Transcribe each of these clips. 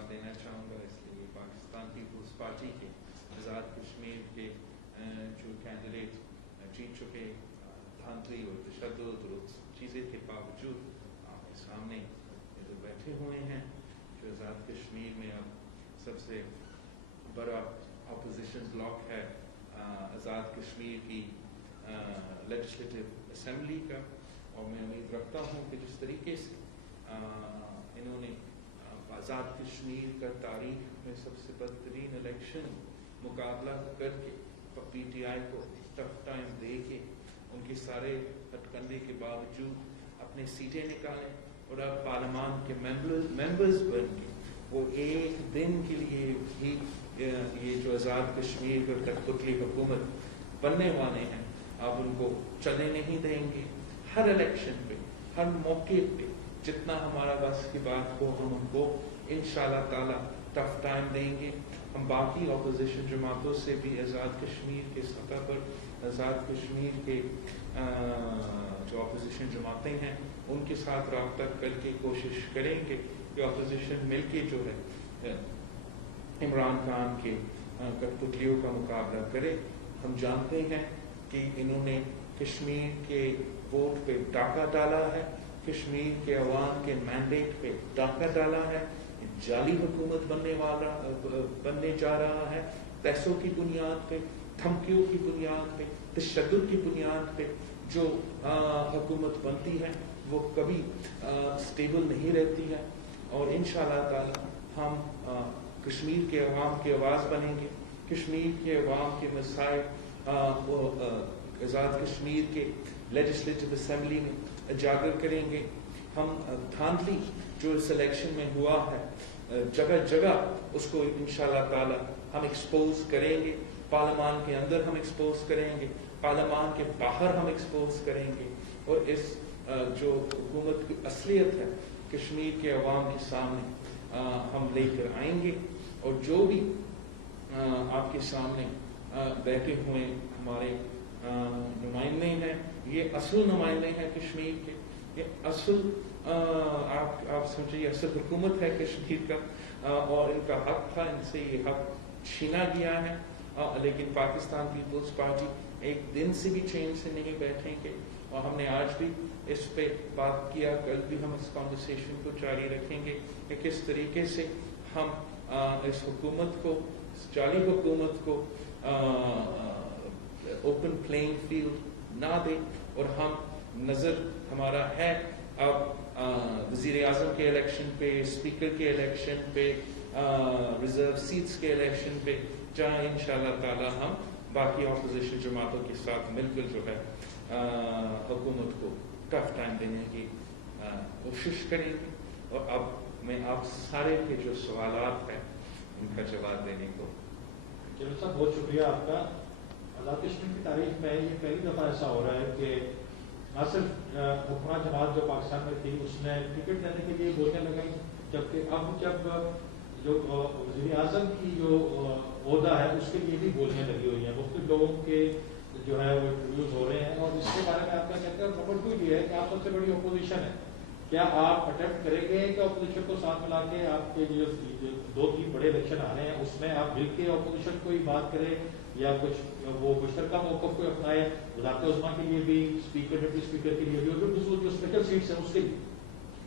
جواب دینا چاہوں گا، اس لیے پاکستان پیپلز پارٹی کے آزاد کشمیر کے جو کینڈیڈیٹ جیت چکے دھاندلی اور تشدد اور چیزیں کے باوجود آپ کے سامنے جو بیٹھے ہوئے ہیں، جو آزاد کشمیر میں اب سب سے بڑا اپوزیشن بلاک ہے آزاد کشمیر کی لیجسلیٹو اسمبلی کا، اور میں امید رکھتا ہوں کہ جس طریقے سے انہوں نے آزاد کشمیر کا تاریخ میں سب سے بدترین الیکشن مقابلہ کر کے پی ٹی آئی کو ٹف ٹائم دے کے ان کے سارے ہٹ کنڈے کے باوجود اپنے سیٹیں نکالیں اور اب پارلیمان کے ممبرز بن کے وہ ایک دن کے لیے بھی یہ جو آزاد کشمیر کا کٹپتلی حکومت بننے والے ہیں آپ ان کو چلنے نہیں دیں گے۔ ہر الیکشن پہ، ہر موقع پہ جتنا ہمارا بس کی بات ہو ہم ان کو انشاءاللہ تعالی ٹف ٹائم دیں گے۔ ہم باقی اپوزیشن جماعتوں سے بھی آزاد کشمیر کے سطح پر آزاد کشمیر کے جو اپوزیشن جماعتیں ہیں ان کے ساتھ رابطہ کر کے کوشش کریں گے کہ اپوزیشن مل کے جو ہے عمران خان کے کٹپتلیوں کا مقابلہ کرے۔ ہم جانتے ہیں کہ انہوں نے کشمیر کے ووٹ پہ ڈاکہ ڈالا ہے، کشمیر کے عوام کے مینڈیٹ پہ ڈاکہ ڈالا ہے، جعلی حکومت بننے جا رہا ہے، پیسوں کی بنیاد پہ، دھمکیوں کی بنیاد پہ، تشدد کی بنیاد پہ جو حکومت بنتی ہے وہ کبھی سٹیبل نہیں رہتی ہے، اور انشاءاللہ تعالی ہم کشمیر کے عوام کی آواز بنیں گے، کشمیر کے عوام کے مسائل آزاد کشمیر کے لیجسلیٹو اسمبلی میں اجاگر کریں گے۔ ہم دھاندلی جو اس الیکشن میں ہوا ہے جگہ جگہ اس کو انشاءاللہ تعالی ہم ایکسپوز کریں گے، پارلیمان کے اندر ہم ایکسپوز کریں گے، پارلیمان کے باہر ہم ایکسپوز کریں گے، اور اس جو حکومت کی اصلیت ہے کشمیر کے عوام کے سامنے ہم لے کر آئیں گے، اور جو بھی آپ کے سامنے بیٹھے ہوئے ہمارے نمائندے ہیں، یہ اصل نمائندے ہیں کشمیر کے، یہ اصل آپ سمجھیے اصل حکومت ہے کشمیر کا، اور ان کا حق تھا، ان سے یہ حق چھینا گیا ہے، لیکن پاکستان پیپلز پارٹی ایک دن سے بھی چین سے نہیں بیٹھیں گے، اور ہم نے آج بھی اس پہ بات کیا، کل بھی ہم اس کانورسیشن کو جاری رکھیں گے کہ کس طریقے سے ہم اس حکومت کو، اس جعلی حکومت کو اوپن پلینگ فیلڈ نہ دیں، اور ہم نظر ہمارا ہے اب وزیر اعظم کے الیکشن پہ، اسپیکر کے الیکشن پہ، ریزرو سیٹس کے الیکشن پہ، جہاں انشاءاللہ تعالی ہم باقی اپوزیشن جماعتوں کے ساتھ مل کر جو ہے حکومت کو ٹف ٹائم دینے کی کوشش کریں گے۔ اور اب میں آپ سارے کے جو سوالات ہیں ان کا جواب دینے کو۔ جنرل صاحب بہت شکریہ آپ کا۔ آزاد کشمیر کی تاریخ میں یہ پہلی دفعہ ایسا ہو رہا ہے کہ نہ صرف حکمران جماعت جو پاکستان میں تھی اس نے ٹکٹ دینے کے لیے بولنے لگیں، جبکہ اب جب جو وزیر اعظم کی جو عہدہ ہے اس کے لیے بھی بولنے لگی ہوئی ہیں، مختلف لوگوں کے جو ہے وہ انٹرویوز ہو رہے ہیں، اور اس کے بارے میں آپ کیا کہتے ہیں؟ نمبر 2 یہ ہے کہ آپ سب سے بڑی اپوزیشن ہے، کیا آپ اٹیمپٹ کریں گے کہ اپوزیشن کو ساتھ ملا کے آپ کے جو 2-3 بڑے الیکشن آ رہے ہیں اس میں آپ مل کے اپوزیشن کو ہی بات کریں، یا کچھ وہ مشترکہ موقف کو اپنائے، وزارت عظمیٰ کے لیے بھی، اسپیکر ڈپٹی اسپیکر کے لیے بھی، اور جو اسپیشل سیٹس ہیں اس کے لیے؟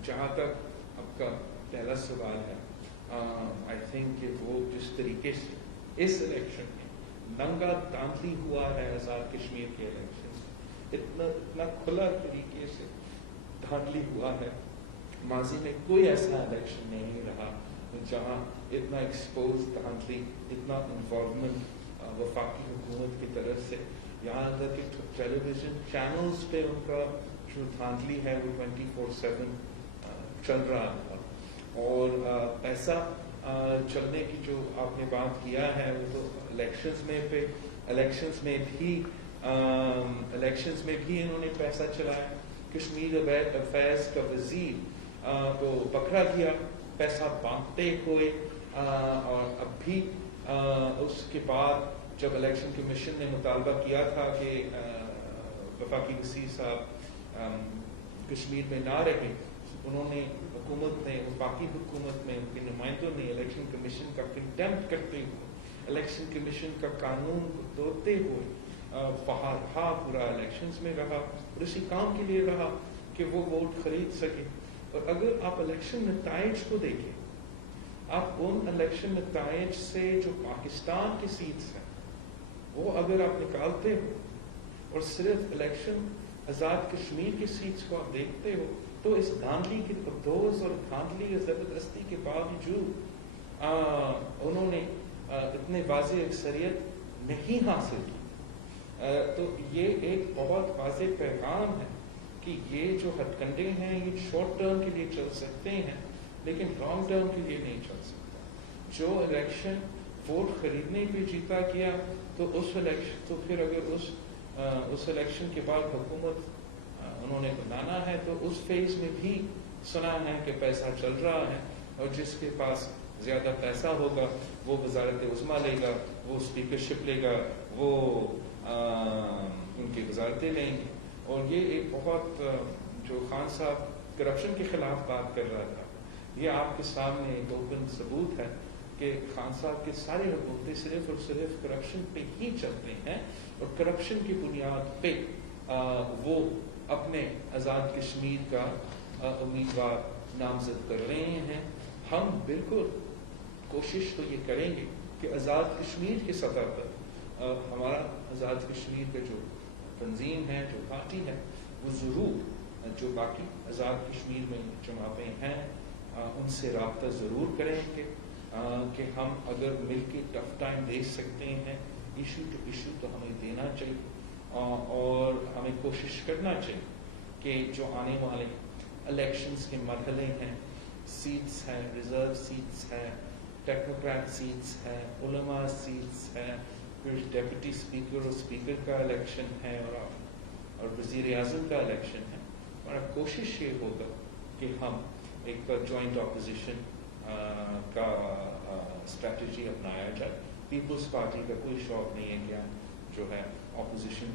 جہاں تک آپ کا پہلا سوال ہے، آئی تھنک کہ وہ جس طریقے سے اس الیکشن میں ننگا دھاندلی ہوا ہے آزاد کشمیر کے الیکشن، اتنا کھلا طریقے سے دھاندلی ہوا ہے، ماضی میں کوئی ایسا الیکشن نہیں رہا جہاں اتنا ایکسپوز دھاندلی، اتنا انوالومنٹ وفاقی حکومت کی طرف سے، یہاں تک کہ ٹیلی ویژن چینلز پہ ان کا جو دھاندلی ہے وہ 24/7 چل رہا تھا، اور پیسہ چلنے کی جو آپ نے بات کیا ہے وہ تو الیکشنز میں بھی انہوں نے پیسہ چلایا، کشمیر افیئرز کا وزیر کو پکڑا گیا پیسہ بانٹتے ہوئے، اور اب بھی اس کے بعد جب الیکشن کمیشن نے مطالبہ کیا تھا کہ وفاقی وزیر صاحب کشمیر میں نہ رہیں، انہوں نے حکومت نے, وفاقی حکومت میں ان کے نمائندوں نے الیکشن کمیشن کا کنٹمپٹ کرتے ہوئے, الیکشن کمیشن کا قانون کو توڑتے ہوئے رہا, پورا الیکشنز میں رہا اور اسی کام کے لیے رہا کہ وہ ووٹ خرید سکے. اور اگر آپ الیکشن نتائج کو دیکھیں, آپ ان الیکشن نتائج سے جو پاکستان کی سیٹس ہیں وہ اگر آپ نکالتے ہو اور صرف الیکشن آزاد کشمیر کی سیٹس کو آپ دیکھتے ہو, تو اس دھاندلی کی دوز اور دھاندلی اور زبردستی کے باوجود انہوں نے اتنے واضح اکثریت نہیں حاصل کی. تو یہ ایک بہت واضح پیغام ہے کہ یہ جو ہتھ کنڈے ہیں یہ شارٹ ٹرم کے لیے چل سکتے ہیں لیکن لانگ ٹرم کے لیے نہیں چل سکتا. جو الیکشن ووٹ خریدنے پہ جیتا گیا تو اس الیکشن, تو پھر اگر اس الیکشن کے بعد حکومت انہوں نے بنانا ہے تو اس فیز میں بھی سنا ہے کہ پیسہ چل رہا ہے, اور جس کے پاس زیادہ پیسہ ہوگا وہ وزارت عظمیٰ لے گا, وہ اسپیکرشپ لے گا, وہ ان کی وزارتیں لیں گے. اور یہ ایک بہت, جو خان صاحب کرپشن کے خلاف بات کر رہا تھا, یہ آپ کے سامنے ایک اوپن ثبوت ہے کہ خان صاحب کے سارے حکومتیں صرف اور صرف کرپشن پہ ہی چلتے ہیں, اور کرپشن کی بنیاد پہ وہ اپنے آزاد کشمیر کا امیدوار نامزد کر رہے ہیں. ہم بالکل کوشش تو یہ کریں گے کہ آزاد کشمیر کی سطح پر ہمارا آزاد کشمیر کا جو تنظیم ہے, جو پارٹی ہے, وہ ضرور جو باقی آزاد کشمیر میں جماعتیں ہیں ان سے رابطہ ضرور کریں گے کہ ہم اگر مل کے ٹف ٹائم دے سکتے ہیں, ایشو ٹو ایشو, تو ہمیں دینا چاہیے. اور ہمیں کوشش کرنا چاہیے کہ جو آنے والے الیکشنز کے مرحلے ہیں, سیٹس ہیں, ریزرو سیٹس ہیں, ٹیکنوکریٹ سیٹس ہیں, علماء سیٹس ہیں, پھر ڈیپٹی اسپیکر اور اسپیکر کا الیکشن ہے, اور وزیر اعظم کا الیکشن ہے. ہمارا کوشش یہ ہوگا کہ ہم ایک جوائنٹ اپوزیشن کا اسٹریٹجی اپنایا جائے. پیپلز پارٹی کا کوئی شوق نہیں ہے کہ ہم جو ہے اپوزیشن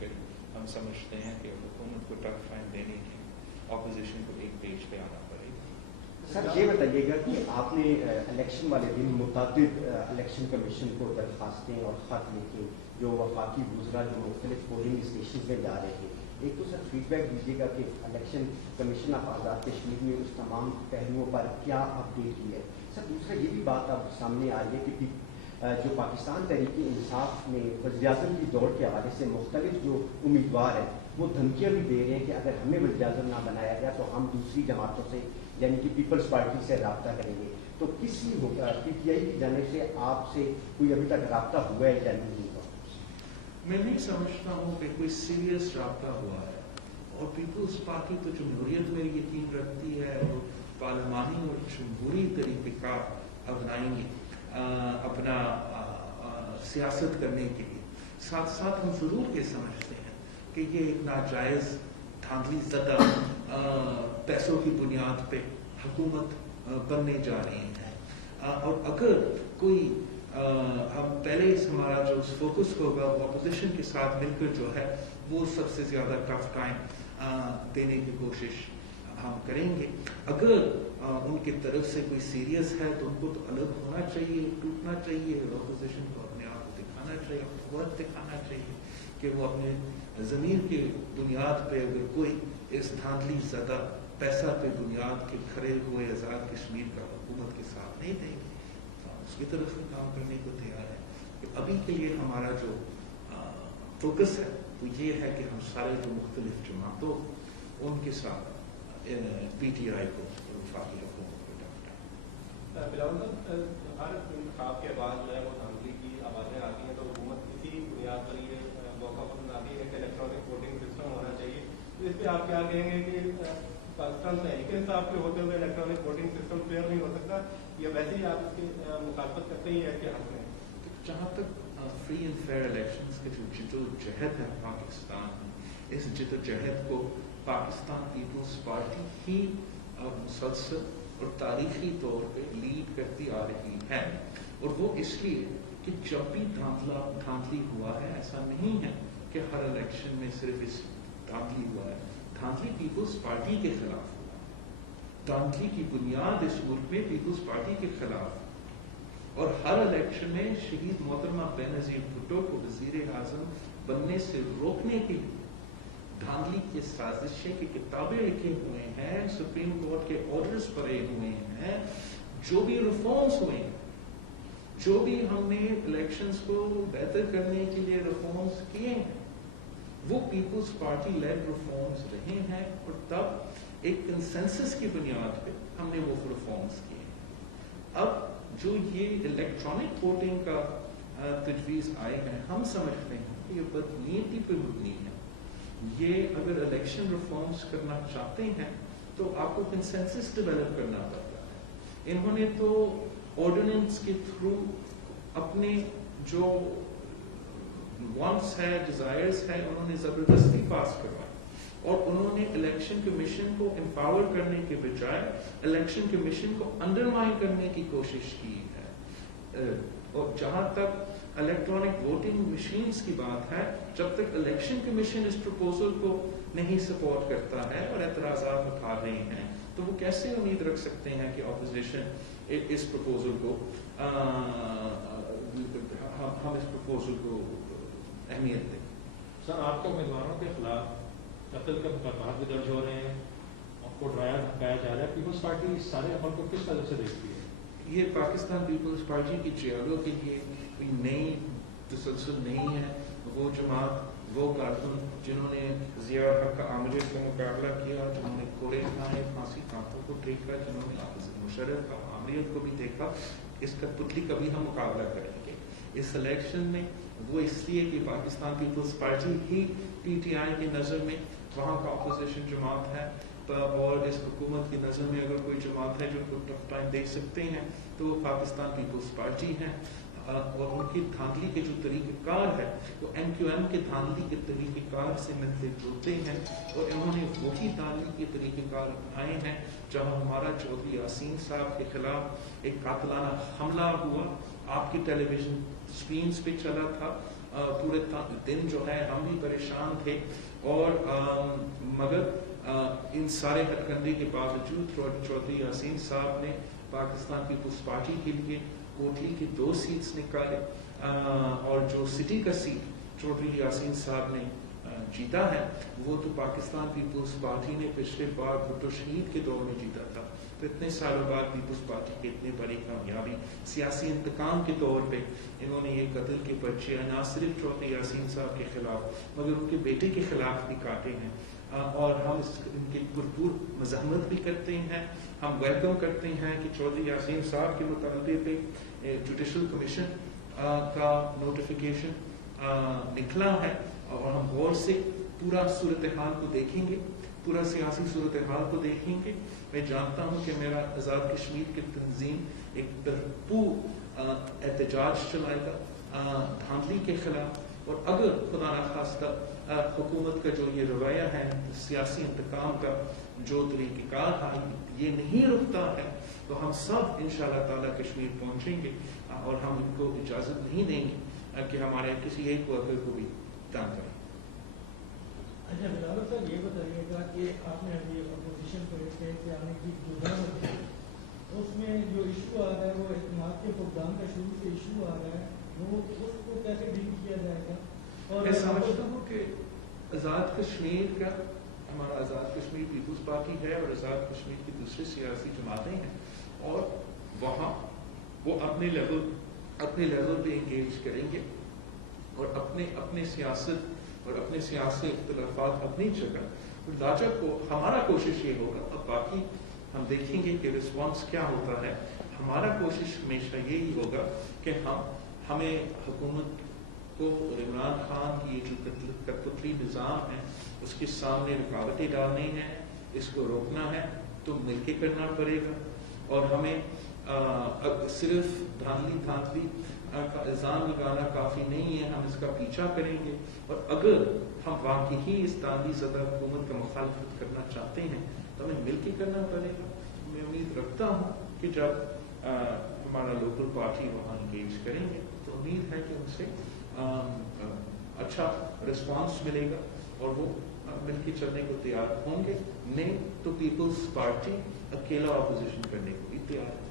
کے ہم سمجھتے ہیں کہ حکومت کو ٹف ٹائم دینے کے اپوزیشن کو ایک پیج پہ آنا پڑے گا. سر یہ بتائیے گا کہ آپ نے الیکشن والے دن متعدد الیکشن کمیشن کو درخواستیں اور خط لکھے جو وفاقی وزراء جو مختلف پولنگ اسٹیشن میں جا رہے تھے. ایک تو سر فیڈ بیک دیجیے گا کہ election commission of Azad Kashmir میں اس تمام پہلوؤں پر کیا اپڈیٹ کی ہے. سر دوسرا یہ بھی بات اب سامنے آ رہی ہے کہ جو پاکستان تحریک انصاف میں وزیر اعظم کی دوڑ کے حوالے سے مختلف جو امیدوار ہیں وہ دھمکیاں بھی دے رہے ہیں کہ اگر ہمیں وزیر اعظم نہ بنایا گیا تو ہم دوسری جماعتوں سے یعنی کہ پیپلز پارٹی سے رابطہ کریں گے. تو کسی پی ٹی آئی کی جانب سے آپ سے کوئی ابھی تک رابطہ ہوا ہے یا نہیں ہوا؟ میں نہیں سمجھتا ہوں کہ کوئی سیریس رابطہ ہوا ہے, اور پیپلز پارٹی تو جمہوریت میں یقین رکھتی ہے اور پارلیمانی اور جمہوری طریقہ کار اپنائیں گے اپنا سیاست کرنے کے لیے. ساتھ ساتھ ہم ضرور یہ سمجھتے ہیں کہ یہ ایک ناجائز دھاندلی زدہ پیسوں کی بنیاد پہ حکومت بننے جا رہی ہیں. اور اگر کوئی ہم پہلے ہمارا جو فوکس ہوگا وہ اپوزیشن کے ساتھ مل کر جو ہے وہ سب سے زیادہ ٹف ٹائم دینے کی کوشش ہم کریں گے. اگر ان کی طرف سے کوئی سیریس ہے تو ان کو تو الگ ہونا چاہیے, ٹوٹنا چاہیے, اپوزیشن کو اپنے آپ کو دکھانا چاہیے, قوت دکھانا چاہیے کہ وہ اپنے ضمیر کی بنیاد پہ اگر کوئی اس دھاندلی زدہ پیسہ پہ بنیاد کے کھڑے ہوئے آزاد کشمیر کا حکومت کے ساتھ نہیں دیں گے تو ہم اس کی طرف سے کام کرنے کو تیار ہے. کہ ابھی کے لیے ہمارا جو فوکس ہے وہ یہ ہے کہ ہم سارے جو مختلف جماعتوں ان کے ساتھ پی ٹی آئی کو وفاقی حکومت کو ڈالتا. بلاول صاحب, ہر انتخاب کے بعد جو ہے وہ دھاندلی کی آوازیں آتی ہیں تو حکومت کسی بنیاد پر یہ موقع بناتی ہے کہ الیکٹرانک ووٹنگ سسٹم ہونا چاہیے. تو اس پہ آپ کیا کہیں گے کہ پاکستان تحریک انصاف کے ہوتے ہوئے الیکٹرانک ووٹنگ سسٹم فیئر نہیں ہو سکتا, یا ویسے ہی آپ اس کی مخالفت کرتے ہی ہے کہ حق میں؟ جہاں تک فری اینڈ فیئر الیکشنز کے جو جدوجہد ہے پاکستان میں, اس جدوجہد کو پاکستان پیپلز پارٹی ہی مسلسل اور تاریخی طور پہ لیڈ کرتی آ رہی ہے. اور وہ اس لیے کہ جب بھی دھاندلی ہوا ہے, ایسا نہیں ہے کہ ہر الیکشن میں صرف اس دھاندلی ہوا ہے. دھاندلی پیپلز پارٹی کے خلاف ہوا, धांधली की बुनियाद इस मुल्क में पीपल्स पार्टी के खिलाफ, और हर इलेक्शन में शहीद मोहतरमा बेनजीर भुट्टो को वजीर आजम बनने से रोकने के लिए धांधली की साजिशें की किताबें लिखे हुए हैं, सुप्रीम कोर्ट के ऑर्डर्स पड़े हुए हैं, जो भी रिफॉर्म्स हुए हैं, जो भी हमने इलेक्शंस को बेहतर करने के लिए रिफॉर्म्स किए हैं, वो पीपल्स पार्टी लेड रिफॉर्म्स रहे हैं, और तब एक कंसेंसस की बुनियाद पे हमने वो रिफॉर्म्स किए। अब जो ये इलेक्ट्रॉनिक वोटिंग का तजवीज़ आए हैं, हम समझते हैं कि ये बदनीयती पे मबनी है। ये अगर इलेक्शन रिफॉर्म्स करना चाहते हैं तो आपको कंसेंसस डेवलप करना पड़ता है। इन्होंने तो ऑर्डिनेंस के थ्रू अपने जो वांट्स है, डिजायर्स है, उन्होंने जबरदस्ती पास करवाई, और उन्होंने इलेक्शन कमीशन को एम्पावर करने के बजाय इलेक्शन कमीशन को अंडरमाइन करने की कोशिश की है। और जहां तक इलेक्ट्रॉनिक वोटिंग मशीन्स की बात है, जब तक इलेक्शन कमीशन इस प्रपोजल को नहीं सपोर्ट करता है और एतराज़ात उठा रहे हैं, तो वो कैसे उम्मीद रख सकते हैं कि ऑपोजिशन इस प्रपोजल को हम इस प्रपोजल को अहमियत दें। सर, आपके उम्मीदवारों के खिलाफ कत्ल के मुकदमात भी दर्ज हो रहे हैं, उनको ड्राया धमकाया जा रहा है, पीपल्स पार्टी इस सारे अमल को किस तरह से देखती है? ये पाकिस्तान पीपल्स पार्टी की जेलों के लिए कोई नई तसलसल नहीं है। वो जमात, वो कारकुन जिन्होंने ज़िया हक आमरीत का मुकाबला किया, जिन्होंने कोड़े खाए, फांसी कांटों को देखा, जिन्होंने मुशर्रफ का आमरीत को भी देखा, इसका पुतली कभी हम मुकाबला करेंगे। इस इलेक्शन में वो इसलिए कि पाकिस्तान पीपल्स पार्टी ही PTI की नज़र में वहाँ का अपोजिशन जमात है, और इस हुकूमत की नज़र में अगर कोई जमात है जो उनको टफ टाइम दे सकते हैं तो वो पाकिस्तान पीपल्स पार्टी है। और उनकी धांधली के जो तरीक़ेकार है वो MQM के धांधली के तरीक़ेकार से मिलते जुलते हैं, और इन्होंने वही धांधली के तरीक़ेकार अपनाए हैं। जहाँ हमारा चौधरी यासीन साहब के खिलाफ एक कातलाना हमला हुआ, आपकी टेलीविज़न स्क्रीन्स पे चला था, पूरे दिन जो है हम भी परेशान थे, और मगर इन सारे हथकंडे के बावजूद चौधरी यासीन साहब ने पाकिस्तान पीपल्स पार्टी के लिए कोटली की 2 सीट्स निकाले, और जो सिटी का सीट चौधरी यासीन साहब ने जीता है, वो तो पाकिस्तान पीपल्स पार्टी ने पिछले बार भुट्टो शहीद के दौर में जीता था। तो इतने सालों बाद पीपल्स पार्टी की इतनी बड़ी कामयाबी, सियासी इंतकाम के तौर पे इन्होंने ये कत्ल के पर्चे ना सिर्फ चौधरी यासीन साहब के खिलाफ मगर उनके बेटे के खिलाफ भी काटे हैं, और हम इनकी भरपूर मज़म्मत भी करते हैं। हम वेलकम करते हैं कि चौधरी यासीन साहब के मुतालबे पे जुडिशल कमीशन का नोटिफिकेशन निकला है, और हम गौर से पूरा सूरत हाल को देखेंगे, पूरा सियासी सूरत हाल को देखेंगे। मैं जानता हूँ कि मेरा आज़ाद कश्मीर की तंजीम एक भरपूर एहतजाज चलाएगा धांधली के खिलाफ, और अगर खुदा न खास्ता हुकूमत का जो ये रवैया है, सियासी इंतकाम का जो तरीक़ेकार है, ये नहीं रुकता है, तो हम सब इंशाअल्लाह ताला कश्मीर पहुँचेंगे, और हम इनको इजाज़त नहीं देंगे कि हमारे किसी एक वर्कर को भी तंग करें। अच्छा बिलावल साहब, ये बताइएगा कि आपने अभी अपोजिशन को कि आने की गुजरात उसमें जो इशू आ रहा है, वो इत्तेहाद के फुकदान का शुरू से इशू आ रहा है, वो उसको कैसे डील किया जाएगा? और मैं समझता हूँ कि आज़ाद कश्मीर का, हमारा आज़ाद कश्मीर पीपल्स पार्टी है और आज़ाद कश्मीर की दूसरी सियासी जमातें हैं, और वहाँ वो अपने लेवल पे इंगेज करेंगे, और अपने सियासत और अपने सियासी इख्तिलाफात अपनी जगह। लाजक को हमारा कोशिश ये होगा, अब बाकी हम देखेंगे कि रिस्पॉन्स क्या होता है। हमारा कोशिश हमेशा यही होगा कि हमें हुकूमत को इमरान खान की जो कठपुतली निज़ाम है उसके सामने रुकावटें डालनी है, इसको रोकना है तो मिलकर करना पड़ेगा, और हमें सिर्फ धांधली का इल्ज़ाम लगाना काफ़ी नहीं है, हम इसका पीछा करेंगे, और अगर हम वाकई ही इस धांधली ज़दा हुकूमत का मुखालफत करना चाहते हैं तो हमें मिलकर करना पड़ेगा। मैं उम्मीद रखता हूँ कि जब हमारा लोकल पार्टी वहाँ इंगेज करेंगे तो उम्मीद है कि उनसे अच्छा रिस्पांस मिलेगा, और वो मिल के चलने को तैयार होंगे, नहीं तो पीपल्स पार्टी अकेला ऑपोजिशन करने को भी तैयार है।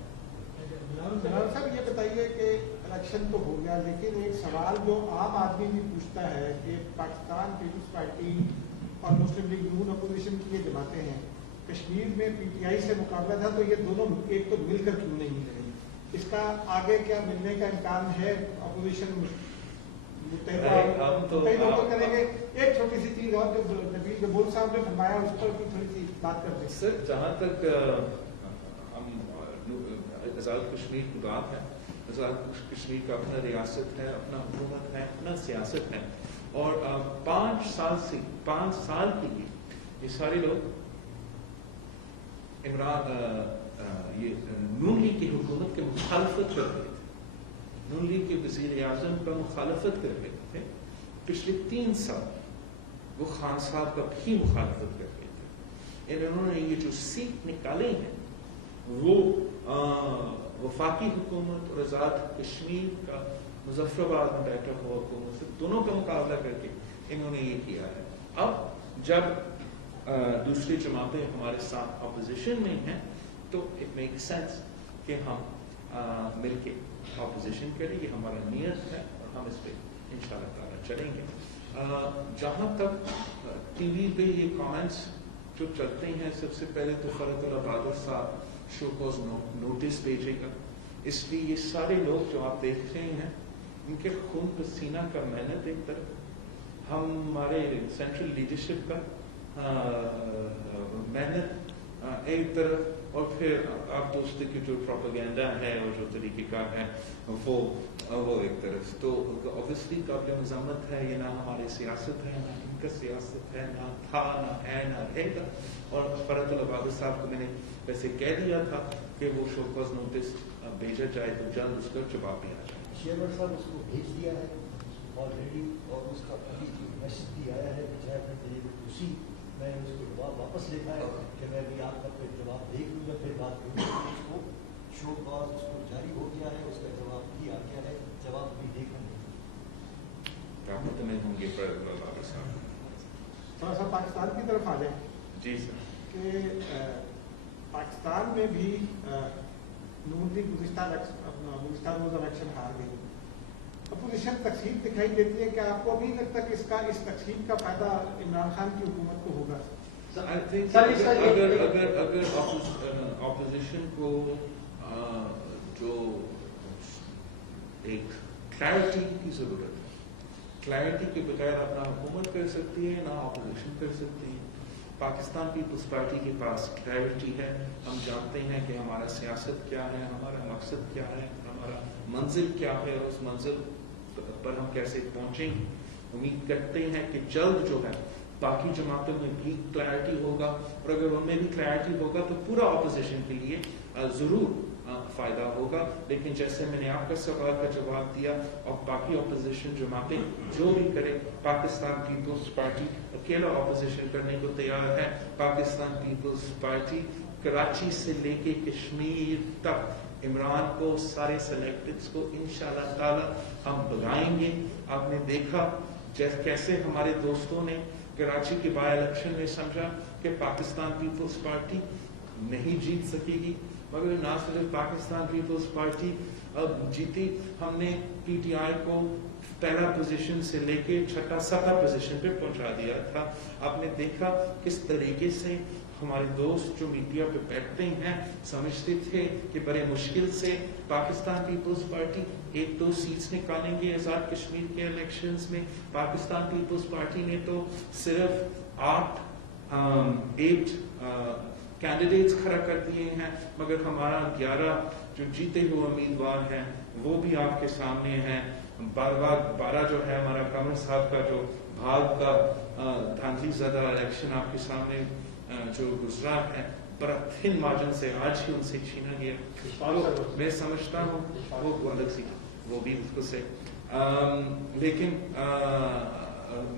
जनाब साहब ये बताइए कि इलेक्शन तो हो गया, लेकिन एक सवाल जो आम आदमी भी पूछता है कि पाकिस्तान पीपल्स पार्टी और मुस्लिम लीग नून अपोजिशन की ये जमातें हैं, कश्मीर में पीटीआई से मुकाबला था तो ये दोनों एक तो मिलकर क्यों नहीं मिल रही, इसका आगे क्या मिलने का इम्कान है? अपोजिशन करेंगे? एक छोटी सी चीज और जो नबील गबूल साहब ने फरमाया उस पर भी थोड़ी सी बात कर दें सर। जहाँ तक हम आज़ाद कश्मीर की बात है, आज़ाद कश्मीर का अपना रियासत है, अपना हुकूमत है, अपना सियासत है, और 5 साल के लिए ये सारे लोग ये नून लीग की हुकूमत के मुखालफत कर रहे थे, नून लीग के वज़ीर आज़म का मुखालफत कर रहे थे। पिछले 3 साल वो खान साहब का भी मुखालफत कर रहे थे। इन्होंने ये जो सीट निकाले हैं वो वफाकी हुकूमत और आज़ाद कश्मीर का मुजफ्फराबाद में बैठा हुआ हुकूमत से दोनों का मुकाबला करके इन्होंने ये किया है। अब जब दूसरी जमातें हमारे साथ अपोजिशन में हैं तो इट मेक सेंस कि हम मिलके अपोजिशन करें, ये हमारा नियत है और हम इस पर इंशाल्लाह ताला चलेंगे। जहाँ तक टीवी पे ये कमेंट्स जो चलते हैं, सबसे पहले तो फरत बहादुर साहब शो कॉज नोटिस भेजेगा, इसलिए ये सारे लोग जो आप देख रहे हैं इनके खून पसीना का मेहनत एक तरफ, हमारे सेंट्रल लीडरशिप का मेहनत एक तरफ, और फिर आप दोस्तों की जो प्रोपेगेंडा है और जो तरीक़ेकार है वो एक तरफ। तो ऑब्वियसली काबिल मज़म्मत है, ये ना हमारी सियासत है, ना इनका सियासत है, ना था, ना है, ना रहेगा। और फरत बहादुर साहब को मैंने वैसे कह दिया था कि वो शोकॉज नोटिस भेजा जाए तो जल्द उसका जवाब भी आ जाए। शेरवर साहब उसको भेज दिया है ऑलरेडी, और उसका अभी मैसेज भी आया है कि चाहे उसी मैं उसको जवाब वापस लेता है कि मैं भी आपका फिर जवाब देख लूँगा, फिर बात करूँगा। उसको शो कॉज उसको जारी हो गया है, उसका जवाब भी आ गया है, जवाब भी देख लूँगा। रहमत में होंगे पर साहब। थोड़ा सा पाकिस्तान की तरफ आ जाए। जी सर। कि पाकिस्तान में भी नून लीग गुज़िश्ता रोज़ इलेक्शन हार गई, अपोजिशन तकसीम दिखाई देती है। क्या आपको अभी लगता है कि इस तकसीम का फायदा इमरान खान की हुकूमत को होगा? अगर ऑपोजिशन को जो एक क्लैरिटी की जरूरत है, क्लैरिटी के बगैर अपना हुकूमत कर सकती है ना ऑपोजिशन कर सकती है। पाकिस्तान पीपल्स पार्टी के पास क्लैरिटी है, हम जानते हैं कि हमारा सियासत क्या है, हमारा मकसद क्या है, हमारा मंजिल क्या है, और उस मंजिल पर हम कैसे पहुंचेंगे। उम्मीद करते हैं कि जल्द जो है बाकी जमातों में भी क्लैरिटी होगा, और अगर उनमें भी क्लैरिटी होगा तो पूरा ऑपोजिशन के लिए जरूर फायदा होगा। लेकिन जैसे मैंने आपका सवाल का जवाब दिया, और बाकी ऑपोजिशन जमातें जो भी करे, पाकिस्तान पीपल्स पार्टी अकेला ऑपोजिशन करने को तैयार है। पाकिस्तान पीपल्स पार्टी कराची से लेके कश्मीर तक इमरान को, सारे सेलेक्टिव्स को इंशाल्लाह ताला हम बुलाएंगे। आपने देखा कैसे हमारे दोस्तों ने कराची के बाय इलेक्शन में समझा कि पाकिस्तान पीपल्स पार्टी नहीं जीत सकेगी, मगर ना सिर्फ पाकिस्तान पीपल्स पार्टी अब जीती, हमने पीटीआई को पहला पोजीशन से लेके छठा 7वां पोजीशन पे पहुंचा दिया था। आपने देखा किस तरीके से हमारे दोस्त जो मीडिया पे बैठते हैं समझते थे कि बड़े मुश्किल से पाकिस्तान पीपल्स पार्टी 1-2 सीट्स निकालेंगे आज़ाद कश्मीर के इलेक्शंस में। पाकिस्तान पीपल्स पार्टी ने तो सिर्फ 8 कैंडिडेट्स खड़ा कर दिए हैं, मगर हमारा 11 जो जीते हुए उम्मीदवार हैं वो भी आपके सामने हैं। 12 जो है हमारा कमर साहब का जो भाग का धांधली ज़दा इलेक्शन आपके सामने जो गुजरा है, बड़ा थिन मार्जिन से आज ही उनसे छीना गया। मैं समझता हूँ वो अलग सी वो भी उसको से लेकिन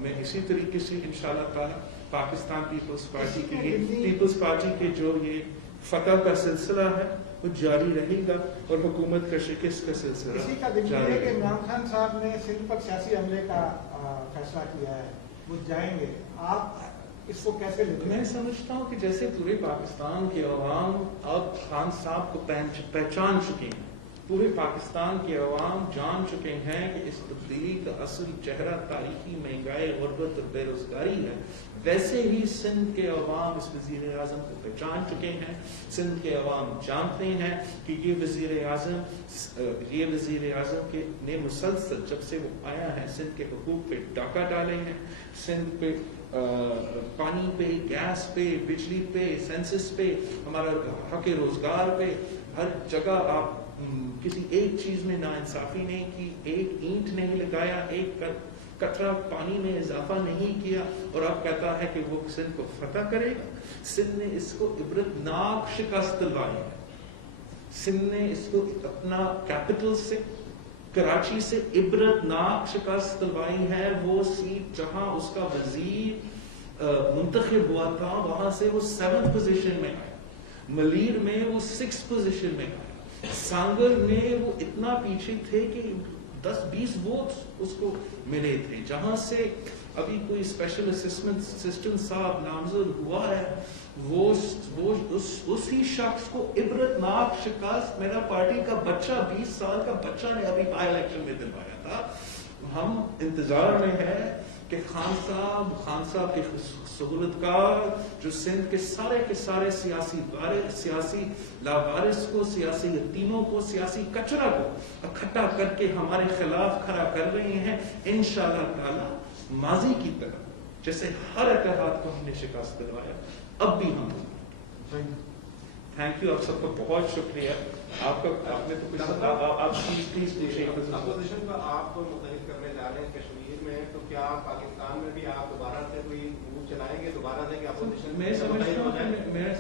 मैं इसी तरीके से इंशाल्लाह ताला पाकिस्तान पीपल्स पार्टी के जो ये फतह का सिलसिला है वो जारी रहेगा और हुकूमत का शिकस्त का सिलसिला इसी का दिक्कत है कि इमरान खान साहब ने सिंध पर सियासी हमले का फैसला किया है, वो जाएंगे। आप इसको कैसे लेते मैं हैं? समझता हूँ कि जैसे पूरे पाकिस्तान के अवाम अब खान साहब को पहचान चुके हैं, पूरे पाकिस्तान के अवाम जान चुके हैं कि इस तब्दीली का असल चेहरा तारीखी महंगाई, गुर्बत और बेरोजगारी है, वैसे ही सिंध के अवाम इस वजीर आजम को पहचान चुके हैं। सिंध के अवाम जानते हैं कि ये वजीर आजम के ने मुसलसल जब से वो आया है सिंध के हुकूक पे डाका डाले हैं, सिंध पे पानी पे, गैस पे, बिजली पे, सेंसस पे, हमारा हक रोजगार पे, हर जगह आप किसी एक चीज में नाइंसाफी नहीं की, एक ईंट नहीं लगाया, एक कतरा पानी में इजाफा नहीं किया, और अब कहता है कि वो सिंध को फतह करेगा। सिंध ने इसको इबरतनाक शिकस्त दिलवाई है। सिंध ने इसको अपना कैपिटल से, कराची से इबरतनाक शिकस्त दिलवाई है। वो सीट जहां उसका वजीर मुंतखब हुआ था, वहां से वो 7th पोजीशन में आया, मलीर में वो 6th पोजीशन में आया, सांगल में वो इतना पीछे थे कि 10-20 वोट्स उसको मिले थे। जहां से अभी कोई स्पेशल असिस्टेंट साहब नामजद हुआ है, वो उसी शख्स को इबरतनाक शिकस्त मेरा पार्टी का बच्चा, 20 साल का बच्चा ने अभी बाई इलेक्शन में दिलवाया था। हम इंतजार में है कि खान साहब के सहूलतकार जो सिंध के सारे सियासी लावारिस को, सियासी यतीमों को, सियासी कचरा को इकट्ठा करके हमारे खिलाफ खड़ा कर रहे हैं, इंशाअल्लाह ताला माजी की तरह जैसे हर इत्तेहाद को हमने शिकस्त दिलवाया, अब भी हम। थैंक यू, आप सबका बहुत शुक्रिया। आपने तो कुछ आप प्लीज पूछिए। अपोजिशन का आप मुतहरिक करने जा रहे हैं कश्मीर में, तो क्या पाकिस्तान में भी आप दोबारा से कोई मूव चलाएंगे दोबारा से कि अपोजिशन? मैं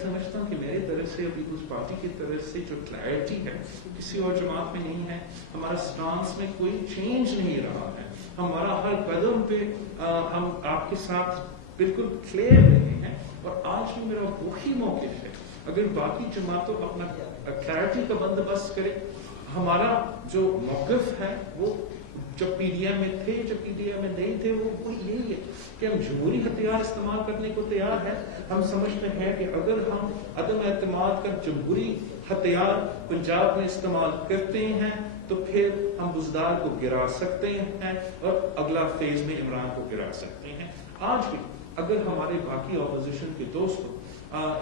समझता हूँ कि मेरी तरफ से अभी उस पार्टी की तरफ से जो क्लैरिटी है किसी और जमात में नहीं है। हमारा स्टांस में कोई चेंज नहीं रहा है। हमारा हर कदम पे हम आपके साथ बिल्कुल क्लियर रहे हैं, और आज भी मेरा वही मौके है। अगर बाकी जमातों अपना क्लैरिटी का बंदोबस्त करे, हमारा जो मौक़िफ़ है वो जब पीडीएम में थे, जब पीडीएम में नहीं थे, वो यही है कि हम जमहूरी हथियार इस्तेमाल करने को तैयार हैं। हम समझते हैं कि अगर हम अदम एतमाद का जमहूरी हथियार पंजाब में इस्तेमाल करते हैं तो फिर हम बुज़दार को गिरा सकते हैं और अगला फेज में इमरान को गिरा सकते हैं। आज भी अगर हमारे बाकी ऑपोजिशन के दोस्त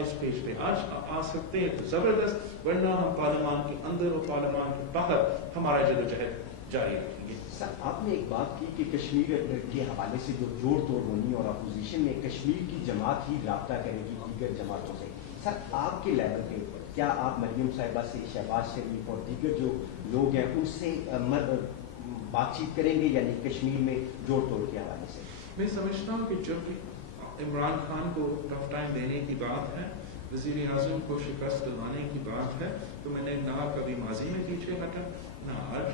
इस पेज पे आज आ सकते हैं तो जबरदस्त, वरना हम पार्लियामान के अंदर और पार्लियामान के बाहर हमारा जदोजहद जारी रखेंगे। सर, आपने एक बात की कि कश्मीर के हवाले से जो जोड़ तोड़ होनी और अपोजिशन में कश्मीर की जमात ही राब्ता करेगी दीगर जमातों से। सर, आपके लेवल पे क्या आप मरियम साहिबा से, शहबाज शरीफ और दीगर जो लोग हैं उनसे बातचीत करेंगे, यानी कश्मीर में जोड़ तोड़ के हवाले से? मैं समझता हूँ कि जब इमरान खान को टफ टाइम देने की बात है, वज़ीर आज़म को शिकस्त दिलवाने की बात है, तो मैंने ना कभी माजी में पीछे हटा, ना आज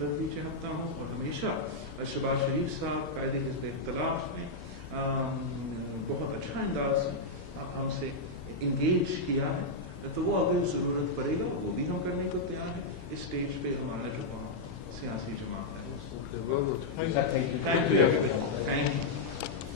पीछे हटता हूँ, और हमेशा शहबाज शरीफ साहब कायदे हिज़्ब इख्तिलाफ ने बहुत अच्छा अंदाज हमसे इंगेज किया है, तो वो अगर ज़रूरत पड़ेगा वो भी हम करने को तैयार है। इस स्टेज पे हमारा जो सियासी जमात है। Thank you. Thank you.